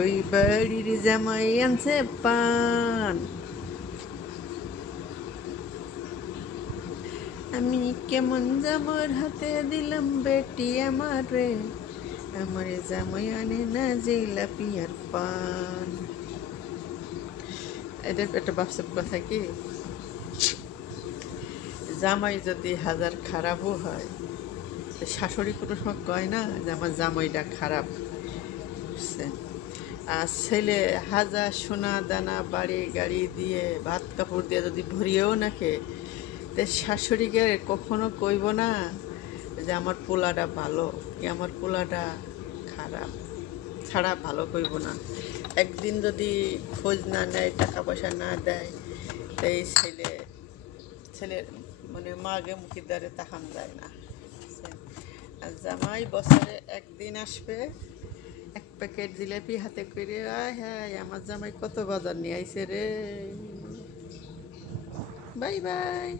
ওই বাড়ির জামাই আনছে পান, আমি কেমন জামার হাতে দিলাম বেটি আমারে, আমার জামাই আনে না জিলাপি আর পান। এটা একটা বাস্তব কথা কি, জামাই যদি হাজার খারাপও হয়, তো শাশুড়ি কোনো সময় কয় না যে আমার জামাইটা খারাপ, বুঝছেন? আর ছেলে হাজার সোনা দানা বাড়ি গাড়ি দিয়ে ভাত কাপড় দিয়ে যদি ভরিয়েও নাকে, তো শাশুড়িকে কখনো কইব না যে আমার পোলাটা ভালো কি আমার পোলাটা খারাপ, ছাড়া ভালো কইব না। একদিন যদি খোঁজ না নেয়, টাকা পয়সা না দেয়, তো এই ছেলের মানে মাগে মুখির দ্বারে তাকান যায় না। আর জামাই বছরে একদিন আসবে, এক প্যাকেট জিলাপি হাতে করে, আয় হ্যাঁ আমার জামাই কত বাজার নিয়ে আইছে রে। Bye bye.